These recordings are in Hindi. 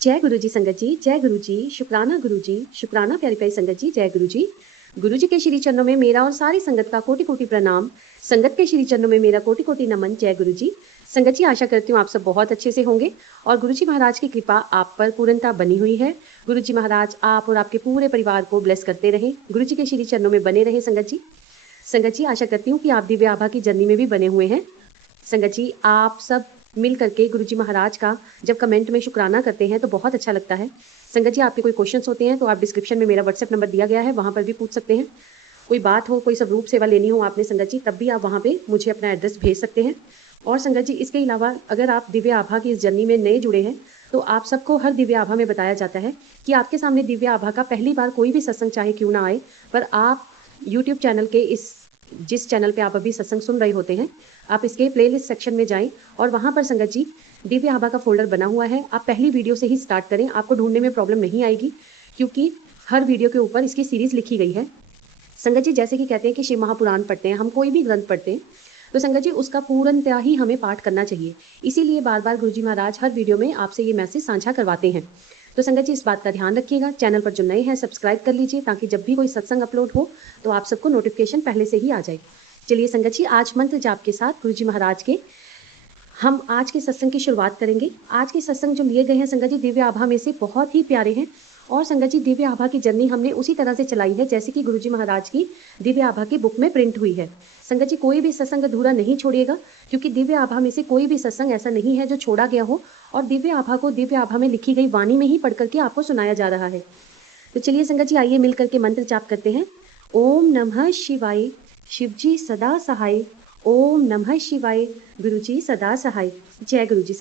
जय गुरु जी संगत जी, जय गुरु जी, शुक्राना गुरु जी, शुक्राना प्यारी प्यारी संगत जी, जय गुरु जी। गुरु जी के श्री चरणों में मेरा और सारी संगत का कोटि कोटि प्रणाम। संगत के श्री चरणों में मेरा कोटि कोटि नमन। जय गुरु जी। संगत जी, आशा करती हूँ आप सब बहुत अच्छे से होंगे और गुरु जी महाराज की कृपा आप पर पूर्णता बनी हुई है। गुरु जी महाराज आप और आपके पूरे परिवार को ब्लेस करते रहें, गुरु जी के श्री चरणों में बने रहें। संगत जी, आशा करती हूँ कि आप दिव्य आभा की जर्नी में भी बने हुए हैं। संगत जी, आप सब मिल करके गुरु जी महाराज का जब कमेंट में शुक्राना करते हैं तो बहुत अच्छा लगता है। संगत जी, आपके कोई क्वेश्चंस होते हैं तो आप डिस्क्रिप्शन में मेरा व्हाट्सएप नंबर दिया गया है, वहाँ पर भी पूछ सकते हैं। कोई बात हो, कोई स्वरूप सेवा लेनी हो आपने संगत जी, तब भी आप वहाँ पे मुझे अपना एड्रेस भेज सकते हैं। और संगत जी, इसके अलावा अगर आप दिव्य आभा की इस जर्नी में नए जुड़े हैं तो आप सबको हर दिव्य आभा में बताया जाता है कि आपके सामने दिव्य आभा का पहली बार कोई भी सत्संग चाहे क्यों ना आए, पर आप यूट्यूब चैनल के जिस चैनल पे आप अभी सत्संग सुन रहे होते हैं, आप इसके प्लेलिस्ट सेक्शन में जाएं और वहाँ पर संगत जी दिव्य आभा का फोल्डर बना हुआ है। आप पहली वीडियो से ही स्टार्ट करें, आपको ढूंढने में प्रॉब्लम नहीं आएगी क्योंकि हर वीडियो के ऊपर इसकी सीरीज लिखी गई है। संगत जी, जैसे कि कहते हैं कि शिव महापुराण पढ़ते हैं, हम कोई भी ग्रंथ पढ़ते हैं तो संगत जी उसका पूर्णतः ही हमें पाठ करना चाहिए। इसीलिए बार बार गुरुजी महाराज हर वीडियो में आपसे ये मैसेज साझा करवाते हैं। तो संगत जी, इस बात का ध्यान रखिएगा। चैनल पर जो नए हैं सब्सक्राइब कर लीजिए ताकि जब भी कोई सत्संग अपलोड हो तो आप सबको नोटिफिकेशन पहले से ही आ जाए। चलिए संगत जी, आज मंत्र जाप के साथ गुरुजी महाराज के हम आज के सत्संग की शुरुआत करेंगे। आज के सत्संग जो लिए गए हैं संगत जी दिव्य आभा में से बहुत ही प्यारे हैं और संगत जी दिव्य आभा की जर्नी हमने उसी तरह से चलाई है जैसे कि गुरुजी महाराज की दिव्य आभा की बुक में प्रिंट हुई है। संगत जी, कोई भी सत्संग अधूरा नहीं छोड़िएगा क्योंकि दिव्य आभा में से कोई भी सत्संग ऐसा नहीं है जो छोड़ा गया हो और दिव्य आभा को दिव्य आभा में लिखी गई वाणी में ही पढ़ करके आपको सुनाया जा रहा है। तो चलिए संगत जी, आइए मिल करके मंत्र जाप करते हैं। ओम नमः शिवाय, शिवजी सदा सहाय। ओम नमः शिवाय, गुरुजी सदा सहाय। जय गुरुजी।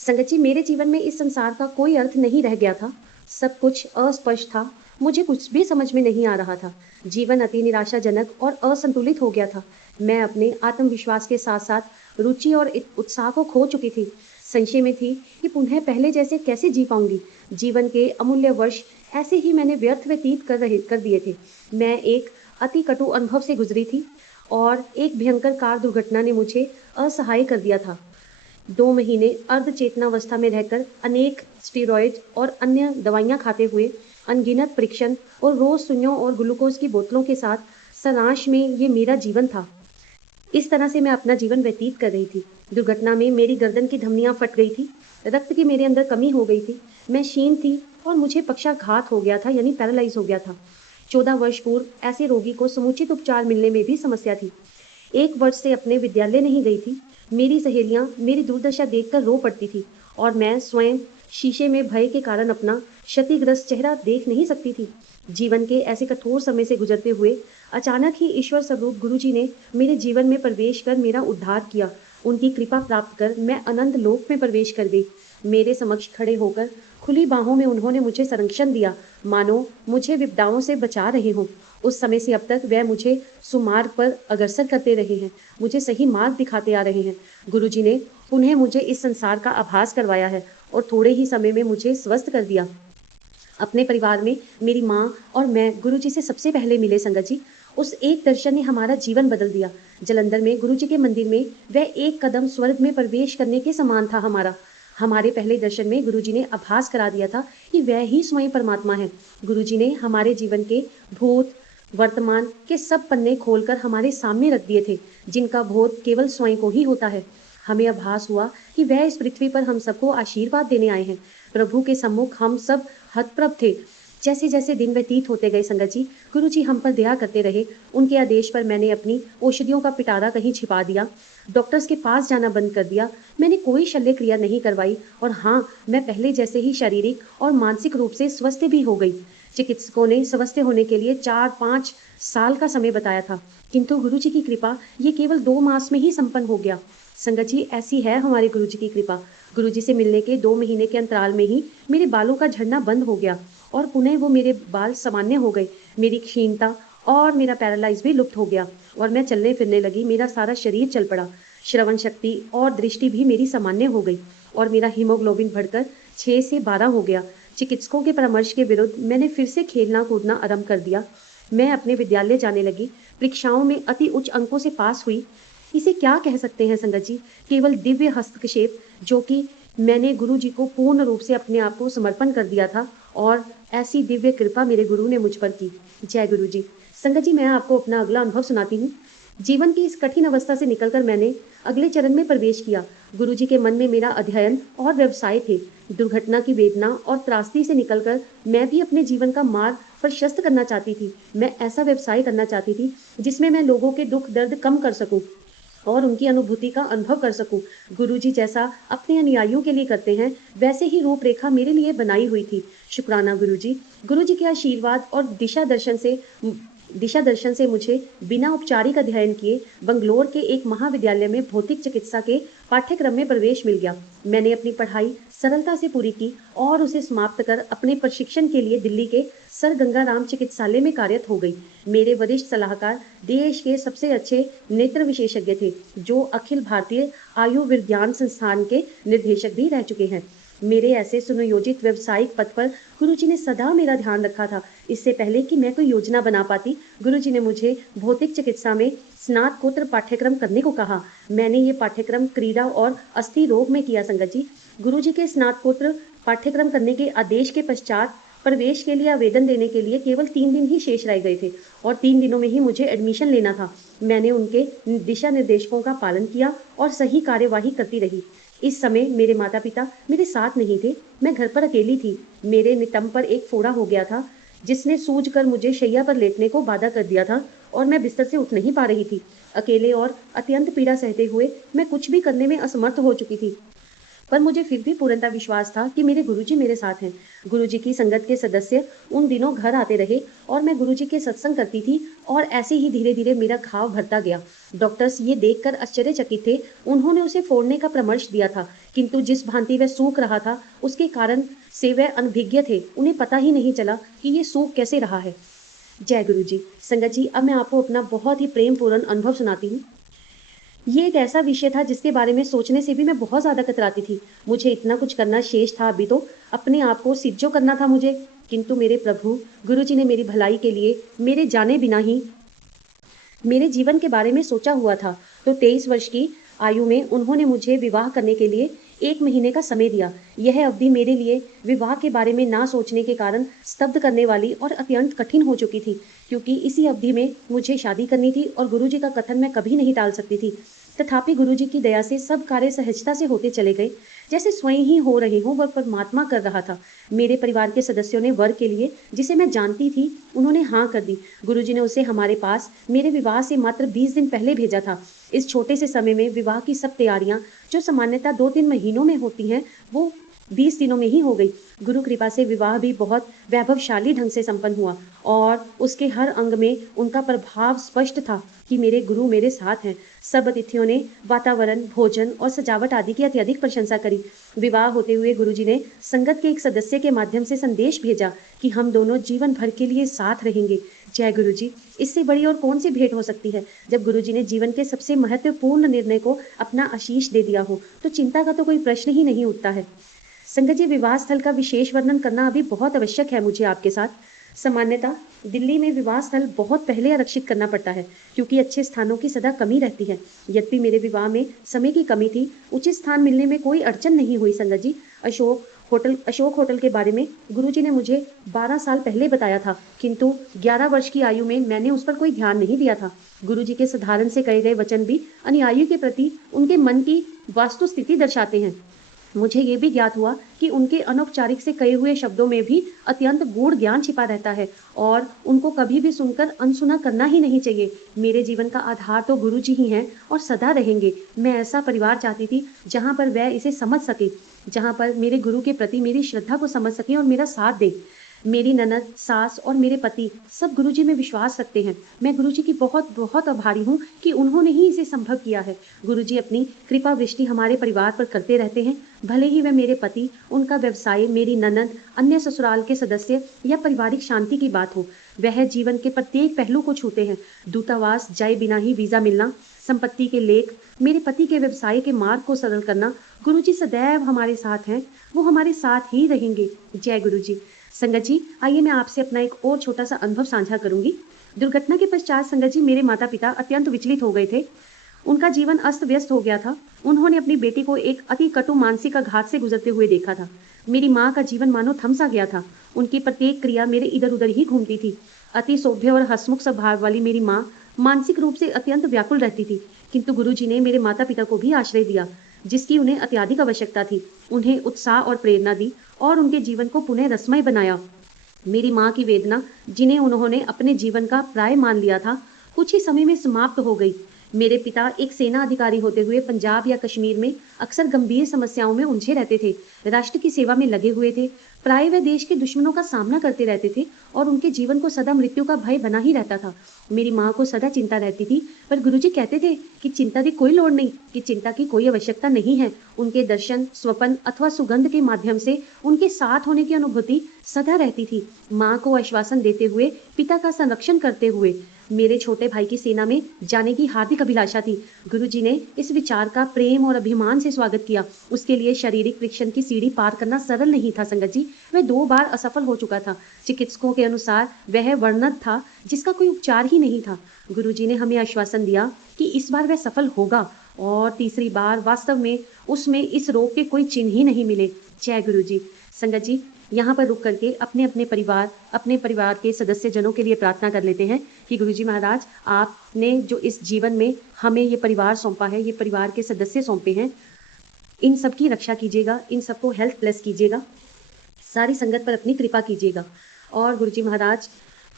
संगत जी, मेरे जीवन में इस संसार का कोई अर्थ नहीं रह गया था। सब कुछ अस्पष्ट था, मुझे कुछ भी समझ में नहीं आ रहा था। जीवन अति निराशाजनक और असंतुलित हो गया था। मैं अपने आत्मविश्वास के साथ साथ रुचि और उत्साह को खो चुकी थी। संशय में थी कि पुनः पहले जैसे कैसे जी पाऊंगी। जीवन के अमूल्य वर्ष ऐसे ही मैंने व्यर्थ व्यतीत कर दिए थे। मैं एक अति कटु अनुभव से गुजरी थी और एक भयंकर कार दुर्घटना ने मुझे असहाय कर दिया था। 2 महीने अर्ध चेतनावस्था में रहकर अनेक स्टीरॉयड और अन्य दवाइयां खाते हुए, अनगिनत परीक्षण और रोज सुइयों और ग्लूकोज की बोतलों के साथ सारांश में ये मेरा जीवन था। इस तरह से मैं अपना जीवन व्यतीत कर रही थी। दुर्घटना में मेरी गर्दन की धमनियां फट गई थी, रक्त की मेरे अंदर कमी हो गई थी, मैं क्षीण थी और मुझे पक्षाघात हो गया था यानी पैरालाइज हो गया था। 14 वर्ष पूर्व ऐसे रोगी को समुचित उपचार मिलने में भी समस्या थी। 1 वर्ष से अपने विद्यालय नहीं गई थी। मेरी सहेलियां मेरी दुर्दशा देखकर रो पड़ती थी और मैं स्वयं शीशे में भय के कारण अपना क्षतिग्रस्त चेहरा देख नहीं सकती थी। जीवन के ऐसे कठोर समय से गुजरते हुए अचानक ही ईश्वर स्वरूप गुरुजी ने मेरे जीवन में प्रवेश कर मेरा उद्धार किया। उनकी कृपा प्राप्त कर मैं अनंत लोक में प्रवेश कर गई। मेरे समक्ष खड़े होकर खुली बाहों में उन्होंने मुझे संरक्षण दिया, मानो मुझे विपदाओं से बचा रहे हों। उस समय से अब तक वह मुझे सुमार्ग पर अग्रसर करते रहे हैं, मुझे सही मार्ग दिखाते आ रहे हैं। गुरुजी ने उन्हें मुझे इस संसार का आभास करवाया है और थोड़े ही समय में मुझे स्वस्थ कर दिया। अपने परिवार में मेरी माँ और मैं गुरुजी से सबसे पहले मिले संगत जी। उस एक दर्शन ने हमारा जीवन बदल दिया। जालंधर में गुरुजी के मंदिर में वह एक कदम स्वर्ग में प्रवेश करने के समान था हमारा। हमारे पहले दर्शन में गुरुजी ने आभास करा दिया था कि वह ही स्वयं परमात्मा है। गुरुजी ने हमारे जीवन के भूत वर्तमान के सब पन्ने खोलकर हमारे सामने रख दिए थे, जिनका बोध केवल स्वयं को ही होता है। हमें आभास हुआ कि वह इस पृथ्वी पर हम सबको आशीर्वाद देने आए हैं। प्रभु के सम्मुख हम सब हतप्रभ थे। जैसे जैसे दिन व्यतीत होते गए संगत जी, गुरु जी हम पर दया करते रहे। उनके आदेश पर मैंने अपनी औषधियों का पिटारा कहीं छिपा दिया, डॉक्टर्स के पास जाना बंद कर दिया। मैंने कोई शल्य क्रिया नहीं करवाई और हाँ, मैं पहले जैसे ही शारीरिक और मानसिक रूप से स्वस्थ भी हो गई। चिकित्सकों ने स्वस्थ होने के लिए 4-5 साल का समय बताया था, किंतु गुरु जी की कृपा ये केवल 2 मास में ही संपन्न हो गया। संगत जी, ऐसी है हमारे गुरु जी की कृपा। गुरु जी से मिलने के 2 महीने के अंतराल में ही मेरे बालों का झड़ना बंद हो गया और पुनः वो मेरे बाल सामान्य हो गए। मेरी क्षीणता और मेरा पैरालाइज भी लुप्त हो गया और मैं चलने फिरने लगी। मेरा सारा शरीर चल पड़ा। श्रवण शक्ति और दृष्टि भी मेरी सामान्य हो गई और मेरा हीमोग्लोबिन बढ़कर 6 से 12 हो गया। चिकित्सकों के परामर्श के विरुद्ध मैंने फिर से खेलना कूदना आरंभ कर दिया। मैं अपने विद्यालय जाने लगी। परीक्षाओं में अति उच्च अंकों से पास हुई। इसे क्या कह सकते हैं संगत जी? केवल दिव्य हस्तक्षेप जो कि मैंने गुरु जी को पूर्ण रूप से अपने आप को समर्पण कर दिया था और ऐसी दिव्य कृपा मेरे गुरु ने मुझ पर की। जय गुरु जी। संगत जी, मैं आपको अपना अगला अनुभव सुनाती हूँ। जीवन की इस कठिन अवस्था से निकलकर मैंने अगले चरण में प्रवेश किया। गुरु जी के मन में मेरा अध्ययन और व्यवसाय थे। दुर्घटना की वेदना और त्रासदी से निकलकर मैं भी अपने जीवन का मार्ग प्रशस्त करना चाहती थी। मैं ऐसा व्यवसाय करना चाहती थी जिसमें मैं लोगों के दुख दर्द कम कर सकूं और उनकी अनुभूति का अनुभव कर सकूं। गुरुजी जैसा अपने अनुयायियों के लिए करते हैं, वैसे ही रूपरेखा मेरे लिए बनाई हुई थी। शुक्राना गुरुजी। गुरुजी के आशीर्वाद और दिशा दर्शन से मुझे बिना औपचारिक अध्ययन किए बंगलोर के एक महाविद्यालय में भौतिक चिकित्सा के पाठ्यक्रम में प्रवेश मिल गया। मैंने अपनी पढ़ाई सरलता से पूरी की और उसे समाप्त कर अपने प्रशिक्षण के लिए दिल्ली के सर गंगाराम चिकित्सालय में कार्यरत हो गई। मेरे वरिष्ठ सलाहकार देश के सबसे अच्छे नेत्र विशेषज्ञ थे, जो अखिल भारतीय आयुर्विज्ञान संस्थान के निर्देशक भी रह चुके हैं। मेरे ऐसे सुनियोजित व्यावसायिक पद पर गुरुजी ने सदा मेरा ध्यान रखा था। इससे पहले कि मैं कोई योजना बना पाती, गुरुजी ने मुझे भौतिक चिकित्सा में स्नातकोत्तर पाठ्यक्रम करने को कहा। मैंने ये पाठ्यक्रम क्रीड़ा और अस्थि रोग में किया। संगत जी, गुरुजी के स्नातकोत्तर पाठ्यक्रम करने के आदेश के पश्चात प्रवेश के लिए आवेदन देने के लिए केवल 3 दिन ही शेष रह गए थे और 3 दिनों में ही मुझे एडमिशन लेना था। मैंने उनके दिशा निर्देशों का पालन किया और सही कार्यवाही करती रही। इस समय मेरे माता पिता मेरे साथ नहीं थे। मैं घर पर अकेली थी। मेरे नितंब पर एक फोड़ा हो गया था, जिसने सूज कर मुझे शैया पर लेटने को बाधा कर दिया था और मैं बिस्तर से उठ नहीं पा रही थी। अकेले और अत्यंत पीड़ा सहते हुए मैं कुछ भी करने में असमर्थ हो चुकी थी। पर मुझे फिर भी पूर्णतः विश्वास था कि मेरे गुरुजी मेरे साथ हैं। गुरुजी की संगत के सदस्य उन दिनों घर आते रहे और मैं गुरुजी के सत्संग करती थी और ऐसे ही धीरे धीरे मेरा घाव भरता गया। डॉक्टर्स ये देखकर आश्चर्यचकित थे। उन्होंने उसे फोड़ने का परामर्श दिया था, किंतु जिस भांति वह सूख रहा था उसके कारण से वह अनभिज्ञ थे। उन्हें पता ही नहीं चला कि ये सूख कैसे रहा है। जय गुरु जी। संगत जी, अब मैं आपको अपना बहुत ही प्रेम पूर्ण अनुभव सुनाती हूँ। ये एक ऐसा विषय था जिसके बारे में सोचने से भी मैं बहुत ज़्यादा कतराती थी। मुझे इतना कुछ करना शेष था अभी तो, अपने आप को सिज्जो करना था मुझे। किंतु मेरे प्रभु गुरुजी ने मेरी भलाई के लिए मेरे जाने बिना ही मेरे जीवन के बारे में सोचा हुआ था। तो 23 वर्ष की आयु में उन्होंने मुझे विवाह करने के लिए 1 महीने का समय दिया। यह अवधि मेरे लिए विवाह के बारे में ना सोचने के कारण स्तब्ध करने वाली और अत्यंत कठिन हो चुकी थी, क्योंकि इसी अवधि में मुझे शादी करनी थी और गुरुजी का कथन मैं कभी नहीं टाल सकती थी। तथापि गुरुजी की दया से सब कार्य सहजता से होते चले गए, जैसे स्वयं ही हो रहे हों, वह परमात्मा कर रहा था। मेरे परिवार के सदस्यों ने वर के लिए, जिसे मैं जानती थी, उन्होंने हाँ कर दी। गुरुजी ने उसे हमारे पास मेरे विवाह से मात्र 20 दिन पहले भेजा था। इस छोटे से समय में विवाह की सब तैयारियां, जो सामान्यतः 2-3 महीनों में होती हैं, वो 20 दिनों में ही हो गई। गुरु कृपा से विवाह भी बहुत वैभवशाली ढंग से संपन्न हुआ और उसके हर अंग में उनका प्रभाव स्पष्ट था कि मेरे गुरु मेरे साथ हैं। सब अतिथियों ने वातावरण, भोजन और सजावट आदि की अत्यधिक प्रशंसा करी। विवाह होते हुए गुरुजी ने संगत के एक सदस्य के माध्यम से संदेश भेजा कि हम दोनों जीवन भर के लिए साथ रहेंगे। जय गुरुजी। इससे बड़ी और कौन सी भेंट हो सकती है। जब गुरुजी ने जीवन के सबसे महत्वपूर्ण निर्णय को अपना आशीष दे दिया हो, तो चिंता का तो कोई प्रश्न ही नहीं उठता है। संगत जी, विवाह स्थल का विशेष वर्णन करना अभी बहुत आवश्यक है मुझे आपके साथ। सामान्यतः दिल्ली में विवाह स्थल बहुत पहले आरक्षित करना पड़ता है, क्योंकि अच्छे स्थानों की सदा कमी रहती है। यद्यपि मेरे विवाह में समय की कमी थी, उचित स्थान मिलने में कोई अड़चन नहीं हुई। संगत जी, अशोक होटल के बारे में गुरुजी ने मुझे 12 साल पहले बताया था, किंतु 11 वर्ष की आयु में मैंने उस पर कोई ध्यान नहीं दिया था। गुरुजी के साधारण से कहे गए वचन भी अनुयायी के प्रति उनके मन की वास्तु स्थिति दर्शाते हैं। मुझे ये भी ज्ञात हुआ कि उनके अनौपचारिक से कहे हुए शब्दों में भी अत्यंत गूढ़ ज्ञान छिपा रहता है और उनको कभी भी सुनकर अनसुना करना ही नहीं चाहिए। मेरे जीवन का आधार तो गुरुजी ही हैं और सदा रहेंगे। मैं ऐसा परिवार चाहती थी जहाँ पर वह इसे समझ सके, जहाँ पर मेरे गुरु के प्रति मेरी श्रद्धा को समझ सके और मेरा साथ दे। मेरी ननद, सास और मेरे पति सब गुरुजी में विश्वास रखते हैं। मैं गुरुजी की बहुत बहुत आभारी हूँ कि उन्होंने ही इसे संभव किया है। गुरुजी अपनी कृपा वृष्टि हमारे परिवार पर करते रहते हैं, भले ही वह मेरे पति, उनका व्यवसाय, मेरी ननद, अन्य ससुराल के सदस्य या पारिवारिक शांति की बात हो। वह जीवन के प्रत्येक पहलू को छूते हैं। दूतावास जाए बिना ही वीजा मिलना, संपत्ति के लेख, मेरे पति के व्यवसाय के मार्ग को सरल करना। गुरुजी सदैव हमारे साथ हैं, वो हमारे साथ ही रहेंगे। जय गुरुजी। संगत जी, आइए मैं आपसे अपना एक और छोटा सा अनुभव साझा करूंगी। दुर्घटना के पश्चात संगत जी, मेरे माता पिता अत्यंत विचलित हो गए थे। उनका जीवन अस्त व्यस्त हो गया था। उन्होंने अपनी बेटी को एक अति कटु मानसिक आघात से गुजरते हुए देखा था। मेरी माँ का जीवन मानो थम सा गया था। उनकी प्रत्येक क्रिया मेरे इधर-उधर ही घूमती थी। अति सौम्य और हंसमुख स्वभाव वाली मेरी माँ मानसिक रूप से अत्यंत व्याकुल रहती थी, किंतु गुरुजी ने मेरे माता-पिता को भी आश्रय दिया, जिसकी उन्हें अत्यधिक आवश्यकता थी। उन्हें उत्साह और प्रेरणा दी और उनके जीवन को पुनः रसमय बनाया। मेरी माँ की वेदना, जिन्हें उन्होंने अपने जीवन का प्राय मान लिया था, कुछ ही समय में समाप्त हो गई। मेरे पिता एक सेना अधिकारी होते हुए पंजाब या कश्मीर में अक्सर गंभीर समस्याओं में उलझे रहते थे। राष्ट्र की सेवा में लगे हुए थे। प्राय वे देश के दुश्मनों का सामना करते रहते थे और उनके जीवन को सदा मृत्यु का भय बना ही रहता था। मेरी माँ को सदा चिंता रहती थी, पर गुरुजी कहते थे कि चिंता की कोई लोड़ नहीं, कि चिंता की कोई आवश्यकता नहीं है। उनके दर्शन, स्वप्न अथवा सुगंध के माध्यम से उनके साथ होने की अनुभूति सदा रहती थी। माँ को आश्वासन देते हुए, पिता का संरक्षण करते हुए मेरे छोटे भाई की सेना में जाने की हार्दिक अभिलाषा थी। गुरुजी ने इस विचार का प्रेम और अभिमान से स्वागत किया। उसके लिए शारीरिक परीक्षण की सीढ़ी पार करना सरल नहीं था संगत जी। वह 2 बार असफल हो चुका था। चिकित्सकों के अनुसार वह वर्णत था, जिसका कोई उपचार ही नहीं था। गुरुजी ने हमें आश्वासन दिया कि इस बार वह सफल होगा, और तीसरी बार वास्तव में उसमें इस रोग के कोई चिन्ह ही नहीं मिले। जय गुरुजी। संगत जी, यहाँ पर रुक करके अपने परिवार के सदस्य जनों के लिए प्रार्थना कर लेते हैं कि गुरुजी महाराज, आपने जो इस जीवन में हमें ये परिवार सौंपा है, ये परिवार के सदस्य सौंपे हैं, इन सब की रक्षा कीजिएगा, इन सबको हेल्थ ब्लेस कीजिएगा, सारी संगत पर अपनी कृपा कीजिएगा। और गुरुजी महाराज,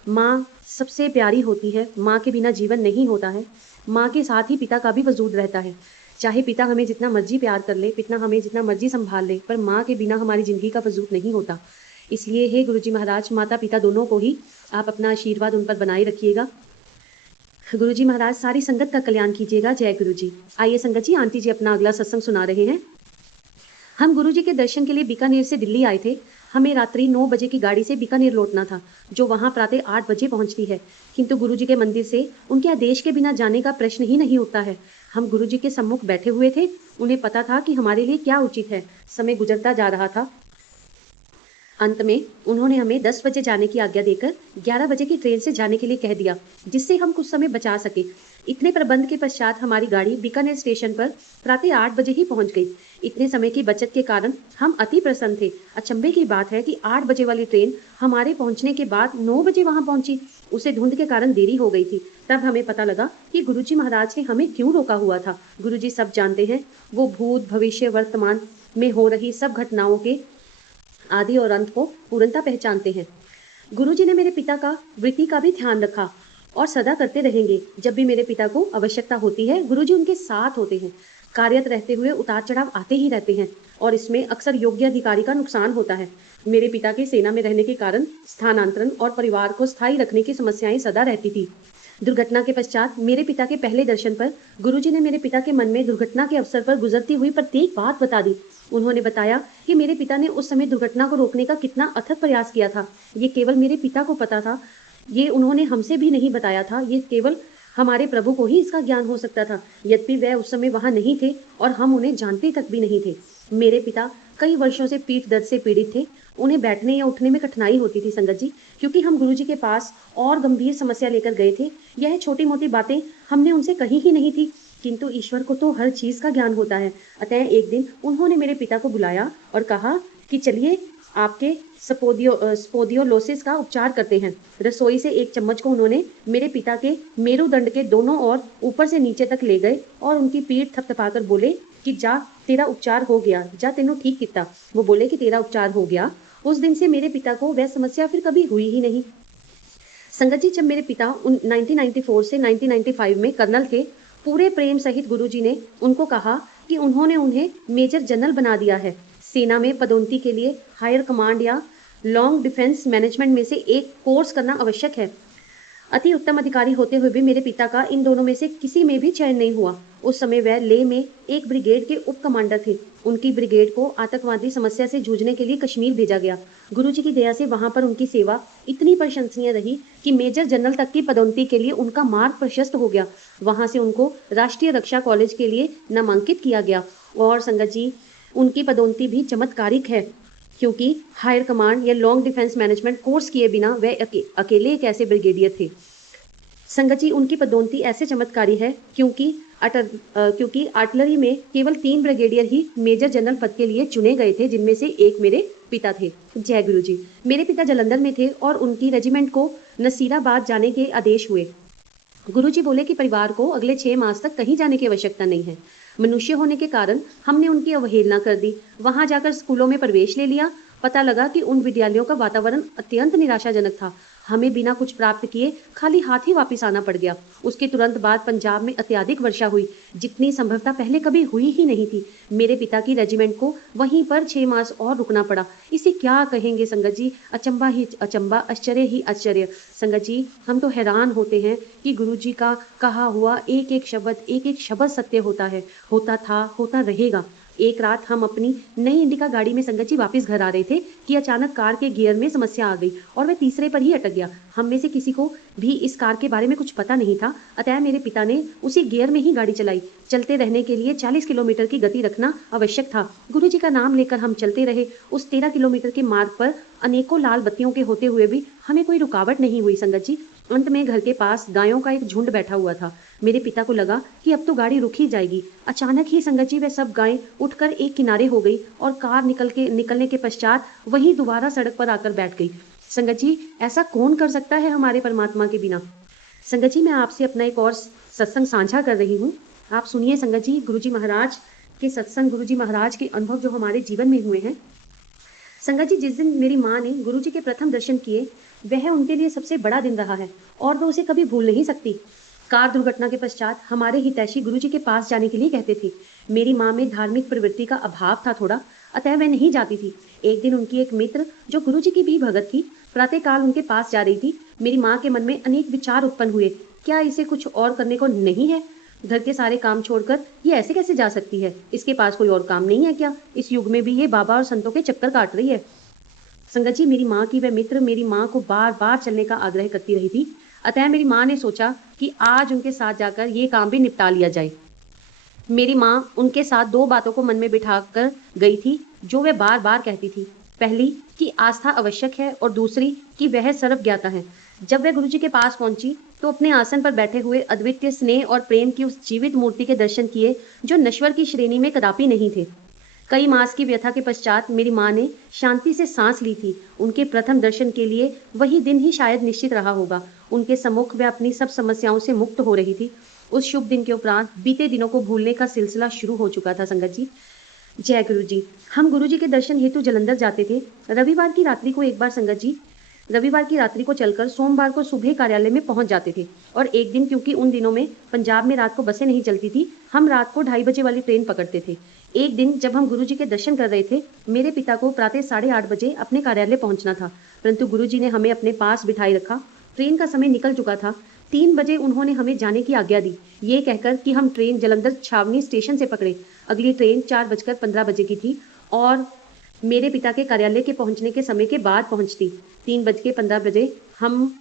माँ सबसे प्यारी होती है। माँ के बिना जीवन नहीं होता है। माँ के साथ ही पिता का भी वजूद रहता है। चाहे पिता हमें जितना मर्जी प्यार कर ले, पिता हमें जितना मर्जी संभाल ले, पर माँ के बिना हमारी जिंदगी का वजूद नहीं होता। इसलिए हे गुरुजी महाराज, माता पिता दोनों को ही आप अपना आशीर्वाद उन पर बनाए रखिएगा। गुरुजी महाराज, सारी संगत का कल्याण कीजिएगा। जय गुरुजी। आइए संगत जी, आंटी जी अपना अगला सत्संग सुना रहे हैं। हम गुरुजी के दर्शन के लिए बीकानेर से दिल्ली आए थे। हमें रात्रि 9 बजे की गाड़ी से बीकानेर लौटना था, जो वहां प्रातः 8 बजे पहुंचती है। किंतु गुरुजी के मंदिर से उनके आदेश के बिना जाने का प्रश्न ही नहीं उठता है। हम गुरुजी के सम्मुख बैठे हुए थे। उन्हें पता था कि हमारे लिए क्या उचित है। समय गुजरता जा रहा था। अंत में उन्होंने हमें 10 बजे जाने की आज्ञा देकर 11 बजे की ट्रेन से जाने के लिए कह दिया, जिससे हम कुछ समय बचा सके। इतने प्रबंध के पश्चात हमारी गाड़ी बीकानेर स्टेशन पर प्रातः 8 बजे ही पहुंच गई। इतने समय की बचत के कारण हम अति प्रसन्न थे। अचंभे की बात है कि 8 बजे वाली ट्रेन हमारे पहुंचने के बाद 9 बजे वहां पहुंची। उसे धुंध के कारण देरी हो गई थी। तब हमें पता लगा कि गुरुजी महाराज ने हमें क्यों रोका हुआ था। गुरुजी सब जानते हैं। वो भूत, भविष्य, वर्तमान में हो रही सब घटनाओं के आदि और अंत को पूर्णता पहचानते हैं। गुरुजी ने मेरे पिता का वृत्ति का भी ध्यान रखा और सदा करते रहेंगे। जब भी मेरे पिता को आवश्यकता होती है, गुरुजी उनके साथ होते हैं। कार्यरत रहते हुए उतार चढ़ाव आते ही रहते हैं, और इसमें अक्सर योग्य अधिकारी का नुकसान होता है। मेरे पिता के सेना में रहने के कारण स्थानांतरण और परिवार को स्थायी रखने की समस्याएं सदा रहती थी। दुर्घटना के पश्चात मेरे पिता के पहले दर्शन पर गुरुजी ने मेरे पिता के मन में दुर्घटना के अवसर पर गुजरती हुई प्रत्येक बात बता दी। उन्होंने बताया कि मेरे पिता ने उस समय दुर्घटना को रोकने का कितना अथक प्रयास किया था। ये केवल मेरे पिता को पता था। ये उन्होंने हमसे भी नहीं बताया था। ये केवल हमारे प्रभु को ही इसका ज्ञान हो सकता था। यद्यपि वह उस समय वहां नहीं थे और हम उन्हें जानते तक भी नहीं थे। मेरे पिता कई वर्षों से पीठ दर्द से पीड़ित थे। उन्हें बैठने या उठने में कठिनाई होती थी संगत जी, क्योंकि हम गुरुजी के पास और गंभीर समस्या लेकर गए थे। यह छोटी मोटी बातें हमने उनसे कही ही नहीं थी, किंतु ईश्वर को तो हर चीज का ज्ञान होता है। अतः एक दिन उन्होंने मेरे पिता को बुलाया और कहा कि चलिए आपके स्पोडियोलोसिस का उपचार करते हैं। रसोई से एक चम्मच को उन्होंने मेरे पिता के मेरुदंड के दोनों ओर ऊपर से नीचे तक ले गए और उनकी पीठ थपथपाकर बोले कि जा, तेरा उपचार हो गया, जा तेनू ठीक किया। वो बोले कि तेरा उपचार हो गया। उस दिन से मेरे पिता को वह समस्या फिर कभी हुई ही नहीं। संगत जी, जब मेरे पिता 1994 से 1995 में कर्नल थे, पूरे प्रेम सहित गुरुजी ने उनको कहा कि उन्होंने उन्हें मेजर जनरल बना दिया है। सेना में पदोन्नति के लिए हायर कमांड या लॉन्ग डिफेंस मैनेजमेंट में से एक कोर्स करना आवश्यक है। अति उत्तम अधिकारी होते हुए भी मेरे पिता का इन दोनों में से किसी में भी चयन नहीं हुआ। उस समय वह लेह में एक ब्रिगेड के उप कमांडर थे। उनकी ब्रिगेड को आतंकवादी समस्या से जूझने के लिए कश्मीर भेजा गया। गुरुजी की दया से वहां पर उनकी सेवा इतनी प्रशंसनीय रही कि मेजर जनरल तक की पदोन्नति के लिए उनका मार्ग प्रशस्त हो गया। वहां से उनको राष्ट्रीय रक्षा कॉलेज के लिए नामांकित किया गया। और संगत जी, उनकी पदोन्नति भी चमत्कारिक है, क्योंकि हायर कमांड या लॉन्ग डिफेंस मैनेजमेंट कोर्स किए बिना वह अकेले एक ऐसे ब्रिगेडियर थे। संगत जी, उनकी पदोन्नति ऐसे चमत्कारी है क्योंकि क्योंकि आर्टिलरी में केवल 3 ब्रिगेडियर ही मेजर जनरल पद के लिए चुने गए थे, जिनमें से एक मेरे पिता थे। जय गुरुजी। मेरे पिता जालंधर में थे और उनकी रेजिमेंट को नसीराबाद जाने के आदेश हुए। गुरुजी बोले कि परिवार को अगले 6 मास तक कहीं जाने की आवश्यकता नहीं है। मनुष्य होने के कारण हमने उनकी अवहेलना कर दी। वहां जाकर स्कूलों में प्रवेश ले लिया। पता लगा कि उन विद्यालयों का वातावरण अत्यंत निराशाजनक था। हमें बिना कुछ प्राप्त किए खाली हाथ ही वापस आना पड़ गया। उसके तुरंत बाद पंजाब में अत्यधिक वर्षा हुई, जितनी संभवतः पहले कभी हुई ही नहीं थी। मेरे पिता की रेजिमेंट को वहीं पर 6 मास और रुकना पड़ा। इसे क्या कहेंगे संगत जी, अचंबा ही अचंबा, आश्चर्य ही आश्चर्य। संगत जी, हम तो हैरान होते हैं कि गुरु जी का कहा हुआ एक एक शब्द सत्य होता है, होता था, होता रहेगा। एक रात हम अपनी नई इंडिका गाड़ी में संगत जी वापस घर आ रहे थे कि अचानक कार के गियर में समस्या आ गई और वह तीसरे पर ही अटक गया। हम में से किसी को भी इस कार के बारे में कुछ पता नहीं था, अतः मेरे पिता ने उसी गियर में ही गाड़ी चलाई। चलते रहने के लिए 40 किलोमीटर की गति रखना आवश्यक था। गुरु जी का नाम लेकर हम चलते रहे। उस 13 किलोमीटर के मार्ग पर अनेकों लाल बत्तियों के होते हुए भी हमें कोई रुकावट नहीं हुई संगत जी। अंत में घर के पास गायों का एक झुंड बैठा हुआ था। मेरे पिता को लगा कि अब तो गाड़ी रुक ही जाएगी। अचानक ही संगत जी वह सब गायें उठकर एक किनारे हो गई और कार निकलने के पश्चात वही दोबारा सड़क पर आकर बैठ गई। संगत जी, ऐसा कौन कर सकता है हमारे परमात्मा के बिना। संगत जी, मैं आपसे अपना एक और सत्संग साझा कर रही हूँ। आप सुनिए संगत जी, गुरुजी महाराज के सत्संग, गुरुजी महाराज के अनुभव जो हमारे जीवन में हुए हैं। संगत जी, जिस दिन मेरी माँ ने गुरुजी के प्रथम दर्शन किए, वह उनके लिए सबसे बड़ा दिन रहा है और वह उसे कभी भूल नहीं सकती। कार दुर्घटना के पश्चात हमारे हितैषी गुरुजी के पास जाने के लिए कहते थे। मेरी माँ में धार्मिक प्रवृत्ति का अभाव था थोड़ा, अतः वह नहीं जाती थी। एक दिन उनकी एक मित्र जो गुरुजी की भी भगत थी, प्रातःकाल उनके पास जा रही थी। मेरी माँ के मन में अनेक विचार उत्पन्न हुए। क्या इसे कुछ और करने को नहीं है? घर के सारे काम छोड़कर ये ऐसे कैसे जा सकती है? इसके पास कोई और काम नहीं है क्या? इस युग में भी ये बाबा और संतों के चक्कर काट रही है। संगत जी, मेरी माँ की वह मित्र मेरी माँ को बार बार चलने का आग्रह करती रही थी, अतः मेरी माँ ने सोचा कि आज उनके साथ जाकर ये काम भी निपटा लिया जाए। मेरी माँ उनके साथ 2 बातों को मन में बिठाकर गई थी जो वह बार बार कहती थी। पहली कि आस्था आवश्यक है और दूसरी कि वह सर्व ज्ञाता है। जब वह गुरुजी के पास पहुंची तो अपने आसन पर बैठे हुए अद्वितीय स्नेह और प्रेम की उस जीवित मूर्ति के दर्शन किए जो नश्वर की श्रेणी में कदापि नहीं थे। कई मास की व्यथा के पश्चात मेरी माँ ने शांति से सांस ली थी। उनके प्रथम दर्शन के लिए वही दिन ही शायद निश्चित रहा होगा। उनके सम्मुख वह अपनी सब समस्याओं से मुक्त हो रही थी। उस शुभ दिन के उपरांत बीते दिनों को भूलने का सिलसिला शुरू हो चुका था संगत जी। जय गुरु जी। हम गुरु जी के दर्शन हेतु जालंधर जाते थे। रविवार की रात्रि को एक बार संगत जी, रविवार की रात्रि को चलकर सोमवार को सुबह कार्यालय में पहुंच जाते थे। और एक दिन, क्योंकि उन दिनों में पंजाब में रात को बसें नहीं चलती थी, हम रात को 2:30 बजे वाली ट्रेन पकड़ते थे। एक दिन जब हम गुरुजी के दर्शन कर रहे थे, मेरे पिता को प्रातः 8:30 बजे अपने कार्यालय पहुंचना था, परंतु गुरुजी ने हमें अपने पास बिठाई रखा। ट्रेन का समय निकल चुका था। 3 बजे उन्होंने हमें जाने की आज्ञा दी, ये कहकर कि हम ट्रेन जालंधर छावनी स्टेशन से पकड़े। अगली ट्रेन 4:15 बजे की थी और मेरे पिता के कार्यालय के पहुंचने के समय के बाद पहुंचती। 3:15 बजे हम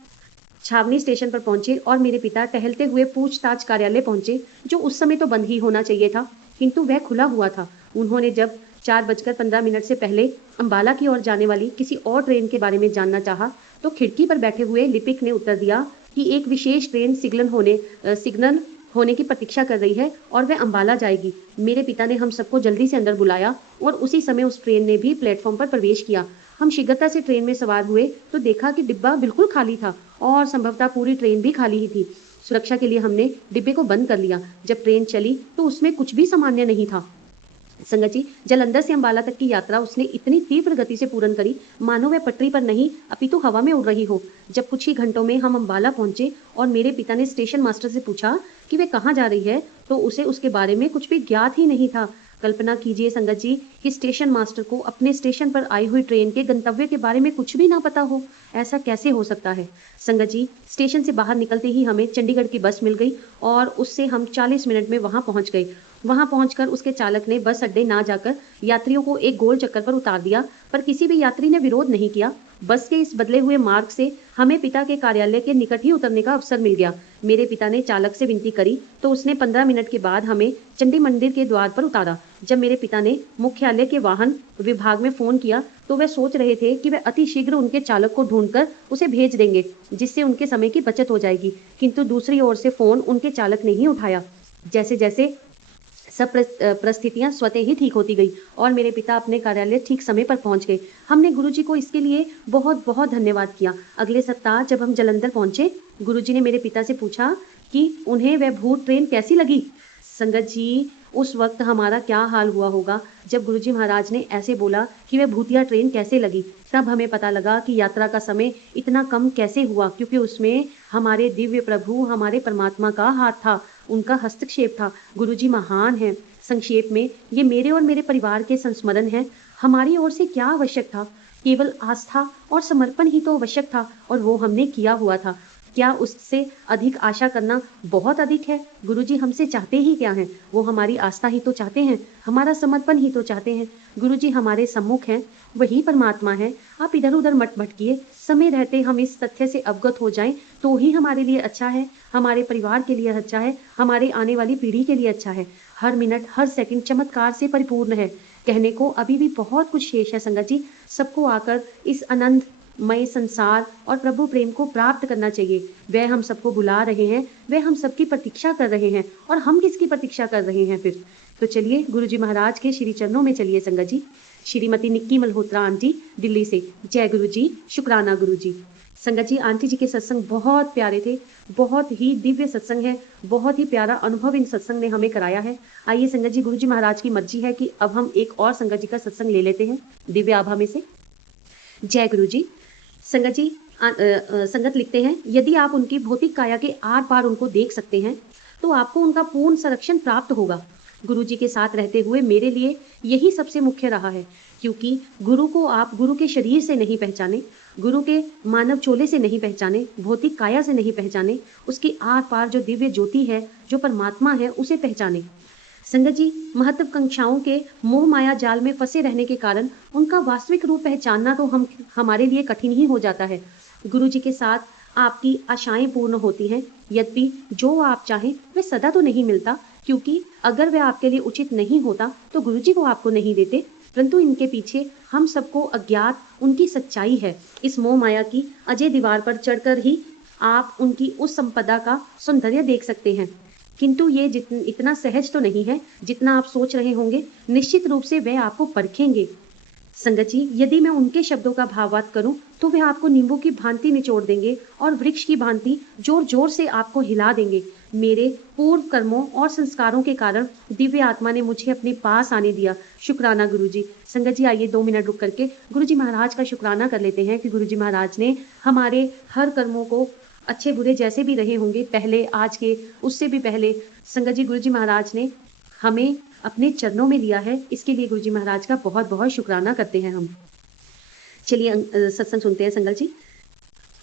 छावनी स्टेशन पर पहुंचे और मेरे पिता टहलते हुए पूछताछ कार्यालय पहुंचे, जो उस समय तो बंद ही होना चाहिए था, किंतु वह खुला हुआ था। उन्होंने जब 4:15 से पहले अंबाला की ओर जाने वाली किसी और ट्रेन के बारे में जानना चाहा, तो खिड़की पर बैठे हुए लिपिक ने उत्तर दिया कि एक विशेष ट्रेन सिग्नल होने की प्रतीक्षा कर रही है और वह अंबाला जाएगी। मेरे पिता ने हम सबको जल्दी से अंदर बुलाया और उसी समय उस ट्रेन ने भी प्लेटफॉर्म पर प्रवेश किया। हम शीघ्रता से ट्रेन में सवार हुए तो देखा कि डिब्बा बिल्कुल खाली था और संभवतः पूरी ट्रेन भी खाली ही थी। सुरक्षा के लिए हमने डिब्बे को बंद कर लिया। जब ट्रेन चली तो उसमें कुछ भी सामान्य नहीं था। संगत जी, जालंधर से अंबाला तक की यात्रा उसने इतनी तीव्र गति से पूर्ण करी मानो वह पटरी पर नहीं अपितु हवा में उड़ रही हो। जब कुछ ही घंटों में हम अंबाला पहुंचे और मेरे पिता ने स्टेशन मास्टर से पूछा कि वे कहाँ जा रही है, तो उसे उसके बारे में कुछ भी ज्ञात ही नहीं था। कल्पना कीजिए संगत जी कि स्टेशन मास्टर को अपने स्टेशन पर आई हुई ट्रेन के गंतव्य के बारे में कुछ भी ना पता हो। ऐसा कैसे हो सकता है? संगत जी, स्टेशन से बाहर निकलते ही हमें चंडीगढ़ की बस मिल गई और उससे हम 40 मिनट में वहां पहुंच गए। वहां पहुंचकर उसके चालक ने बस अड्डे ना जाकर यात्रियों को एक गोल चक्कर पर उतार दिया, पर किसी भी यात्री ने विरोध नहीं किया। बस के इस बदले हुए मार्ग से हमें पिता के कार्यालय के निकट ही उतरने का अवसर मिल गया। मेरे पिता ने चालक से विनती करी तो उसने 15 मिनट के बाद हमें चंडी मंदिर के द्वार पर उतारा। जब मेरे पिता ने मुख्यालय के वाहन विभाग में फोन किया तो वह सोच रहे थे कि वह अति शीघ्र उनके चालक को ढूंढकर उसे भेज देंगे, जिससे उनके समय की बचत हो जाएगी, किंतु दूसरी ओर से फोन उनके चालक ने ही उठाया। जैसे जैसे सब परिस्थितियां स्वतः ही ठीक होती गई और मेरे पिता अपने कार्यालय ठीक समय पर पहुंच गए। हमने गुरुजी को इसके लिए बहुत बहुत धन्यवाद किया। अगले सप्ताह जब हम जालंधर पहुंचे, गुरुजी ने मेरे पिता से पूछा कि उन्हें वह भूत ट्रेन कैसी लगी। संगत जी, उस वक्त हमारा क्या हाल हुआ होगा जब गुरुजी महाराज ने ऐसे बोला कि वह भूतिया ट्रेन कैसे लगी। तब हमें पता लगा कि यात्रा का समय इतना कम कैसे हुआ, क्योंकि उसमें हमारे दिव्य प्रभु, हमारे परमात्मा का हाथ था, उनका हस्तक्षेप था। गुरुजी महान हैं। संक्षेप में ये मेरे और मेरे परिवार के संस्मरण हैं। हमारी ओर से क्या आवश्यक था? केवल आस्था और समर्पण ही तो आवश्यक था, और वो हमने किया हुआ था। क्या उससे अधिक आशा करना बहुत अधिक है? गुरुजी हमसे चाहते ही क्या हैं? वो हमारी आस्था ही तो चाहते हैं, हमारा समर्पण ही तो चाहते हैं। गुरुजी हमारे सम्मुख हैं, वही परमात्मा है। आप इधर उधर मत भटकिए। समय रहते हम इस तथ्य से अवगत हो जाएं तो ही हमारे लिए अच्छा है, हमारे परिवार के लिए अच्छा है, हमारे आने वाली पीढ़ी के लिए अच्छा है। हर मिनट हर सेकंड चमत्कार से परिपूर्ण है। कहने को अभी भी बहुत कुछ शेष है संगत जी। सबको आकर इस आनंदमय संसार और प्रभु प्रेम को प्राप्त करना चाहिए। वह हम सबको बुला रहे हैं, वह हम सबकी प्रतीक्षा कर रहे हैं, और हम किसकी प्रतीक्षा कर रहे हैं फिर? तो चलिए गुरुजी महाराज के श्री चरणों में चलिए संगत जी। श्रीमती निक्की मल्होत्रा आंटी, दिल्ली से। जय गुरु जी, शुक्राना गुरु जी। संगत जी, आंटी जी के सत्संग बहुत प्यारे थे, बहुत ही दिव्य सत्संग है, बहुत ही प्यारा अनुभव इन सत्संग ने हमें कराया है। आइए संगत जी, गुरु जी महाराज की मर्जी है कि अब हम एक और संगत जी का सत्संग ले लेते हैं दिव्य आभा में से। जय गुरु जी। संगत जी, संगत लिखते हैं, यदि आप उनकी भौतिक काया के आर पार उनको देख सकते हैं तो आपको उनका पूर्ण संरक्षण प्राप्त होगा। गुरु जी के साथ रहते हुए मेरे लिए यही सबसे मुख्य रहा है, क्योंकि गुरु को आप गुरु के शरीर से नहीं पहचाने, गुरु के मानव चोले से नहीं पहचाने, भौतिक काया से नहीं पहचाने, उसकी आर पार जो दिव्य ज्योति है, जो परमात्मा है, उसे पहचाने। संगत जी, महत्वाकांक्षाओं के मोह माया जाल में फंसे रहने के कारण उनका वास्तविक रूप पहचानना तो हमारे लिए कठिन ही हो जाता है। गुरु जी के साथ आपकी आशाएं पूर्ण होती हैं, यद्यपि जो आप चाहें वह सदा तो नहीं मिलता, क्योंकि अगर वह आपके लिए उचित नहीं होता तो गुरु जी वो आपको नहीं देते, परंतु इनके पीछे हम सबको अज्ञात उनकी सच्चाई है। इस मोह माया की अजय दीवार पर चढ़कर ही आप उनकी उस संपदा का सौंदर्य देख सकते हैं, किंतु ये इतना सहज तो नहीं है जितना आप सोच रहे होंगे। निश्चित रूप से वह आपको परखेंगे। संगत जी, यदि मैं उनके शब्दों का भावार्थ करूं तो वे आपको नींबू की भांति निचोड़ देंगे और वृक्ष की भांति जोर जोर से आपको हिला देंगे। मेरे पूर्व कर्मों और संस्कारों के कारण दिव्य आत्मा ने मुझे अपने पास आने दिया। शुक्राना गुरु जी। संगत जी, आइए 2 मिनट रुक करके गुरु जी महाराज का शुक्राना कर लेते हैं कि गुरु जी महाराज ने हमारे हर कर्मों को, अच्छे बुरे जैसे भी रहे होंगे पहले, आज के, उससे भी पहले, संगत जी गुरु जी महाराज ने हमें अपने चरणों में लिया है। इसके लिए गुरु जी महाराज का बहुत बहुत शुक्राना करते हैं हम। चलिए सत्संग सुनते हैं संगत जी।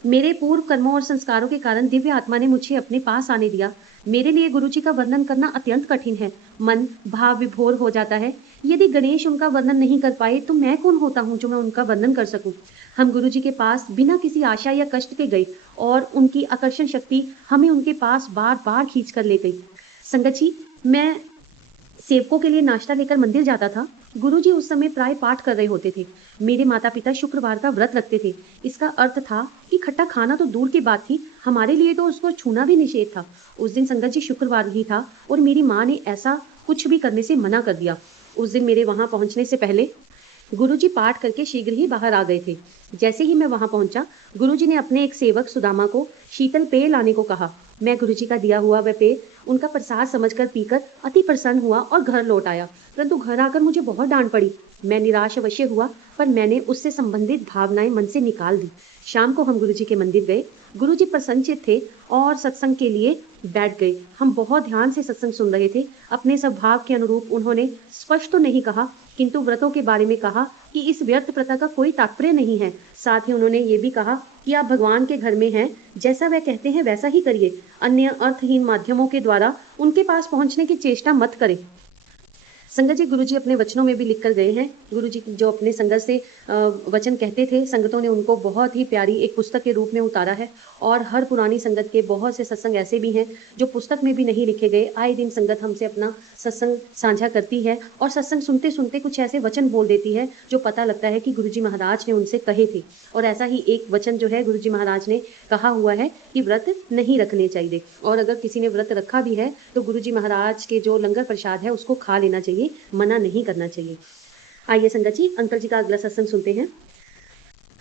मेरे पूर्व कर्मों और संस्कारों के कारण दिव्य आत्मा ने मुझे अपने पास आने दिया। मेरे लिए गुरु जी का वर्णन करना अत्यंत कठिन है। मन भाव विभोर हो जाता है। यदि गणेश उनका वर्णन नहीं कर पाए तो मैं कौन होता हूँ जो मैं उनका वर्णन कर सकूं। हम गुरु जी के पास बिना किसी आशा या कष्ट के गए, और उनकी आकर्षण शक्ति हमें उनके पास बार बार खींच कर ले गई। संगत जी, मैं सेवकों के लिए नाश्ता लेकर मंदिर जाता था। गुरुजी उस समय प्राय पाठ कर रहे होते थे। मेरे माता पिता शुक्रवार का व्रत रखते थे। इसका अर्थ था कि खट्टा खाना तो दूर की बात थी, हमारे लिए तो उसको छूना भी निषेध था। उस दिन संगत जी शुक्रवार ही था और मेरी माँ ने ऐसा कुछ भी करने से मना कर दिया। उस दिन मेरे वहां पहुंचने से पहले गुरुजी पाठ करके शीघ्र ही बाहर आ गए थे। जैसे ही मैं वहां पहुंचा, गुरुजी ने अपने एक सेवक सुदामा को शीतल पेय लाने को कहा। मैं गुरुजी का दिया हुआ वह पेय उनका प्रसाद समझकर पीकर अति प्रसन्न हुआ और घर लौट आया। परंतु घर आकर मुझे बहुत डांट पड़ी। मैं निराश अवश्य हुआ, पर मैंने उससे संबंधित भावनाएं मन से निकाल दी। शाम को हम गुरुजी के मंदिर गए। गुरुजी प्रसन्नचित्त थे और सत्संग के लिए बैठ गए। हम बहुत ध्यान से सत्संग सुन रहे थे। अपने स्वभाव के अनुरूप उन्होंने स्पष्ट तो नहीं कहा, किंतु व्रतों के बारे में कहा कि इस व्यर्थ प्रथा का कोई तात्पर्य नहीं है। साथ ही उन्होंने ये भी कहा कि आप भगवान के घर में हैं, जैसा वह कहते हैं वैसा ही करिए। अन्य अर्थहीन माध्यमों के द्वारा उनके पास पहुंचने की चेष्टा मत करें। संगत जी, गुरुजी अपने वचनों में भी लिख कर गए हैं। गुरुजी जो अपने संगत से वचन कहते थे, संगतों ने उनको बहुत ही प्यारी एक पुस्तक के रूप में उतारा है। और हर पुरानी संगत के बहुत से सत्संग ऐसे भी हैं जो पुस्तक में भी नहीं लिखे गए। आए दिन संगत हमसे अपना सत्संग साझा करती है और सत्संग सुनते सुनते कुछ ऐसे वचन बोल देती है जो पता लगता है कि गुरुजी महाराज ने उनसे कहे थे। और ऐसा ही एक वचन जो है गुरुजी महाराज ने कहा हुआ है कि व्रत नहीं रखने चाहिए, और अगर किसी ने व्रत रखा भी है तो गुरुजी महाराज के जो लंगर प्रसाद है उसको खा लेना चाहिए, मना नहीं करना चाहिए। आइए संगत जी, अंकल जी का अगला सत्संग सुनते हैं।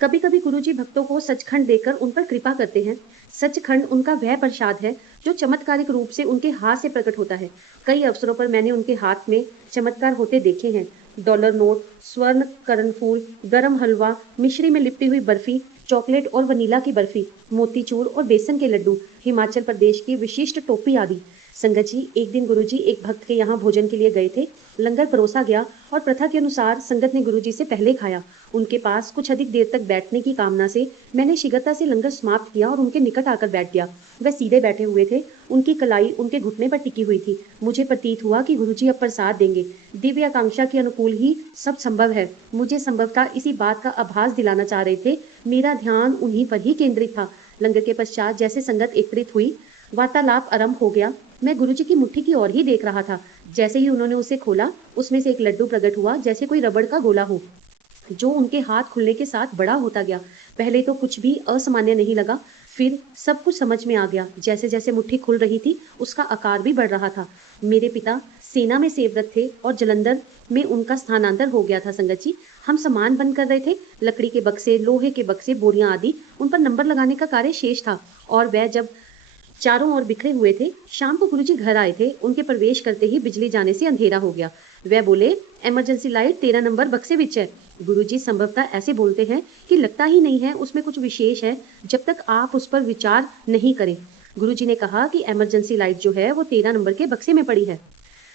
कभी कभी गुरुजी भक्तों को सचखंड देकर उन पर कृपा करते हैं। सचखंड उनका वह प्रसाद है जो चमत्कारिक रूप से उनके हाथ से प्रकट होता है। कई अवसरों पर मैंने उनके हाथ में चमत्कार होते देखे हैं। डॉलर नोट, स्वर्ण करण फूल, गरम हलवा, मिश्री में लिपटी हुई बर्फी, चॉकलेट और वनीला की बर्फी, मोतीचूर और बेसन के लड्डू, हिमाचल प्रदेश की विशिष्ट टोपी आदि। संगत जी, एक दिन गुरुजी एक भक्त के यहाँ भोजन के लिए गए थे। लंगर परोसा गया और प्रथा के अनुसार संगत ने गुरुजी से पहले खाया। उनके पास कुछ अधिक देर तक बैठने की कामना से मैंने शीघ्रता से लंगर समाप्त किया और उनके निकट आकर बैठ गया। वह सीधे बैठे हुए थे, उनकी कलाई उनके घुटने पर टिकी हुई थी। मुझे प्रतीत हुआ कि गुरुजी अब प्रसाद देंगे। दिव्य आकांक्षा के अनुकूल ही सब संभव है। मुझे संभवतः इसी बात का आभास दिलाना चाह रहे थे। मेरा ध्यान उन्हीं पर ही केंद्रित था। लंगर के पश्चात जैसे संगत एकत्रित हुई, वार्तालाप आरंभ हो गया। मैं गुरुजी की मुट्ठी की ओर ही देख रहा था। जैसे ही उन्होंने उसे खोला, उसमें से एक लड्डू प्रकट हुआ जैसे कोई रबड़ का गोला हो, जो उनके हाथ खुलने के साथ बड़ा होता गया। पहले तो कुछ भी असामान्य नहीं लगा, फिर सब कुछ समझ में आ गया। जैसे जैसे मुट्ठी खुल रही थी, उसका आकार भी बढ़ रहा था। मेरे पिता सेना में सेवरत थे और जलंधर में उनका स्थानांतर हो गया था। संगत जी, हम सामान बंद कर रहे थे। लकड़ी के बक्से, लोहे के बक्से, बोरियां आदि, उन पर नंबर लगाने का कार्य शेष था। और वह जब चारों ओर बिखरे हुए थे। शाम को गुरुजी घर आए थे। उनके प्रवेश करते ही बिजली जाने से अंधेरा हो गया। वह बोले, इमरजेंसी लाइट 13 नंबर बक्से विच है। गुरुजी संभवतः ऐसे बोलते हैं कि लगता ही नहीं है उसमें कुछ विशेष है जब तक आप उस पर विचार नहीं करें। गुरुजी ने कहा कि इमरजेंसी लाइट जो है वो 13 नंबर के बक्से में पड़ी है।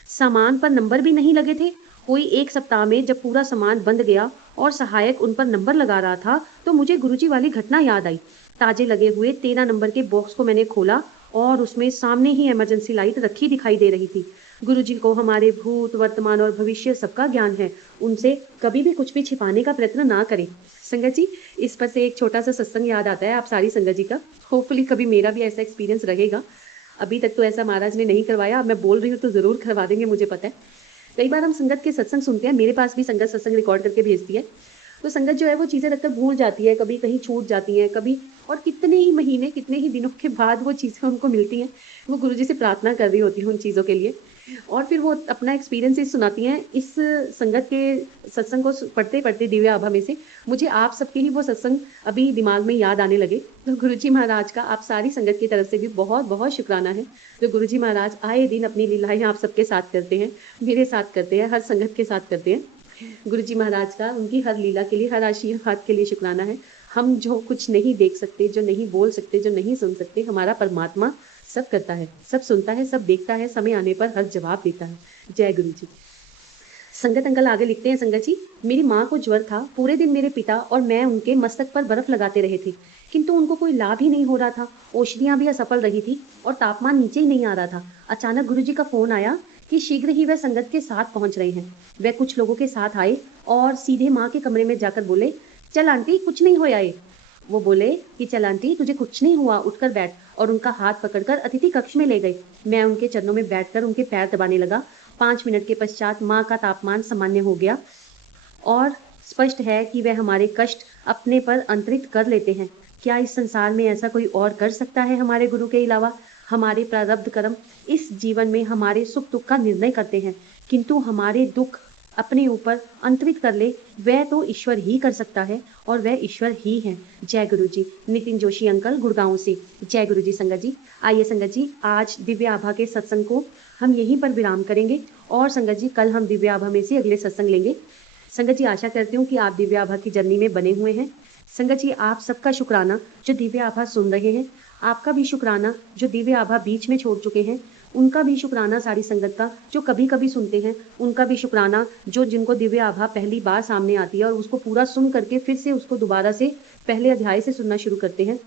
सामान पर नंबर भी नहीं लगे थे। कोई एक सप्ताह में जब पूरा सामान बंद गया और सहायक उन पर नंबर लगा रहा था, तो मुझे गुरुजी वाली घटना याद आई। ताजे लगे हुए 13 नंबर के बॉक्स को मैंने खोला और उसमें सामने ही इमरजेंसी लाइट रखी दिखाई दे रही थी। गुरुजी को हमारे भूत, वर्तमान और भविष्य सबका ज्ञान है। उनसे कभी भी कुछ भी छिपाने का प्रयत्न ना करें। संगत जी, इस पर से एक छोटा सा सत्संग याद आता है आप सारी संगत जी का। होपफुली कभी मेरा भी ऐसा एक्सपीरियंस रहेगा। अभी तक तो ऐसा महाराज ने नहीं करवाया, अब मैं बोल रही हूँ तो जरूर करवा देंगे, मुझे पता है। कई बार हम संगत के सत्संग सुनते हैं, मेरे पास भी संगत सत्संग रिकॉर्ड करके भेजती है, तो संगत जो है वो चीज़ें रखकर भूल जाती है, कभी कहीं छूट जाती हैं, कभी, और कितने ही महीने, कितने ही दिनों के बाद वो चीज़ें उनको मिलती हैं। वो गुरुजी से प्रार्थना कर रही होती है उन चीज़ों के लिए, और फिर वो अपना एक्सपीरियंस सुनाती हैं। इस संगत के सत्संग को पढ़ते पढ़ते दिव्य आभा में से मुझे आप सबके ही वो सत्संग अभी दिमाग में याद आने लगे। तो गुरुजी महाराज का आप सारी संगत की तरफ से भी बहुत बहुत शुक्राना है। जो गुरुजी महाराज आए दिन अपनी लीलाएं आप सबके साथ करते हैं, मेरे साथ करते हैं, हर संगत के साथ करते हैं। गुरुजी महाराज का उनकी हर लीला के लिए, हर आशीर्वाद के लिए शुक्राना है। हम जो कुछ नहीं देख सकते, जो नहीं बोल सकते, जो नहीं सुन सकते, हमारा परमात्मा सब करता है, सब सुनता है, सब देखता है, समय आने पर हर जवाब देता है। जय गुरु जी। संगत अंकल आगे लिखते हैं, संगत जी, मेरी माँ को ज्वर था। पूरे दिन मेरे पिता और मैं उनके मस्तक पर बर्फ लगाते रहे थे, किंतु उनको कोई लाभ ही नहीं हो रहा था। औषधियाँ भी असफल रही थी और तापमान नीचे ही नहीं आ रहा था। अचानक गुरुजी का फोन आया कि शीघ्र ही वह संगत के साथ पहुंच रहे हैं। वह कुछ लोगों के साथ आए और सीधे माँ के कमरे में जाकर बोले, चल आंटी, कुछ नहीं होया ये। वो बोले कि चल आंटी, तुझे कुछ नहीं हुआ, उठकर बैठ, और उनका हाथ पकड़कर अतिथि कक्ष में ले गए। मैं उनके चरणों में बैठकर उनके पैर दबाने लगा। 5 मिनट के पश्चात माँ का तापमान सामान्य हो गया और स्पष्ट है कि वह हमारे कष्ट अपने पर अंतरित कर लेते हैं। क्या इस संसार में ऐसा कोई और कर सकता है हमारे गुरु के अलावा? हमारे प्रारब्ध कर्म इस जीवन में हमारे सुख दुख का निर्णय करते हैं, किंतु हमारे दुख अपने ऊपर अंतरित कर ले वह तो ईश्वर ही कर सकता है, और वह ईश्वर ही है। जय गुरु जी। नितिन जोशी अंकल, गुड़गांव से। जय गुरु जी। संगत जी, आइए संगत जी, आज दिव्य आभा के सत्संग को हम यहीं पर विराम करेंगे, और संगत जी कल हम दिव्य आभा में से अगले सत्संग लेंगे। संगत जी, आशा करती हूँ कि आप दिव्य आभा की जर्नी में बने हुए हैं। संगत जी, आप सबका शुक्राना जो दिव्य आभा सुन रहे हैं, आपका भी शुक्राना जो दिव्य आभा बीच में छोड़ चुके हैं, उनका भी शुक्राना सारी संगत का जो कभी कभी सुनते हैं, उनका भी शुक्राना जो जिनको दिव्य आभा पहली बार सामने आती है और उसको पूरा सुन करके फिर से उसको दोबारा से पहले अध्याय से सुनना शुरू करते हैं।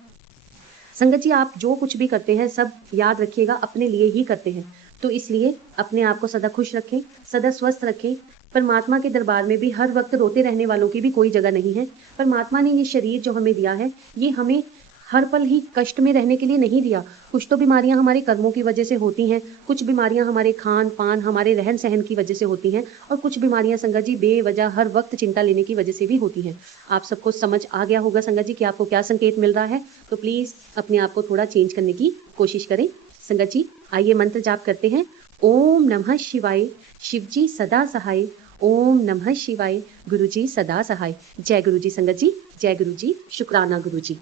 संगत जी, आप जो कुछ भी करते हैं सब याद रखिएगा अपने लिए ही करते हैं, तो इसलिए अपने आप को सदा खुश रखें, सदा स्वस्थ रखें। परमात्मा के दरबार में भी हर वक्त रोते रहने वालों की भी कोई जगह नहीं है। परमात्मा ने ये शरीर जो हमें दिया है, ये हमें हर पल ही कष्ट में रहने के लिए नहीं दिया। कुछ तो बीमारियाँ हमारे कर्मों की वजह से होती हैं, कुछ बीमारियाँ हमारे खान-पान, हमारे रहन-सहन की वजह से होती हैं और कुछ बीमारियाँ संगत जी बेवजह हर वक़्त चिंता लेने की वजह से भी होती हैं। आप सबको समझ आ गया होगा संगत जी कि आपको क्या संकेत मिल रहा है, तो प्लीज़ अपने आप को थोड़ा चेंज करने की कोशिश करें। संगत जी, आइए मंत्र जाप करते हैं। ओम नमः शिवाय, शिवजी सदा सहाय। ओम नमः शिवाय, गुरुजी सदा सहाय। जय गुरुजी संगत जी, जय गुरुजी, शुक्राना गुरुजी।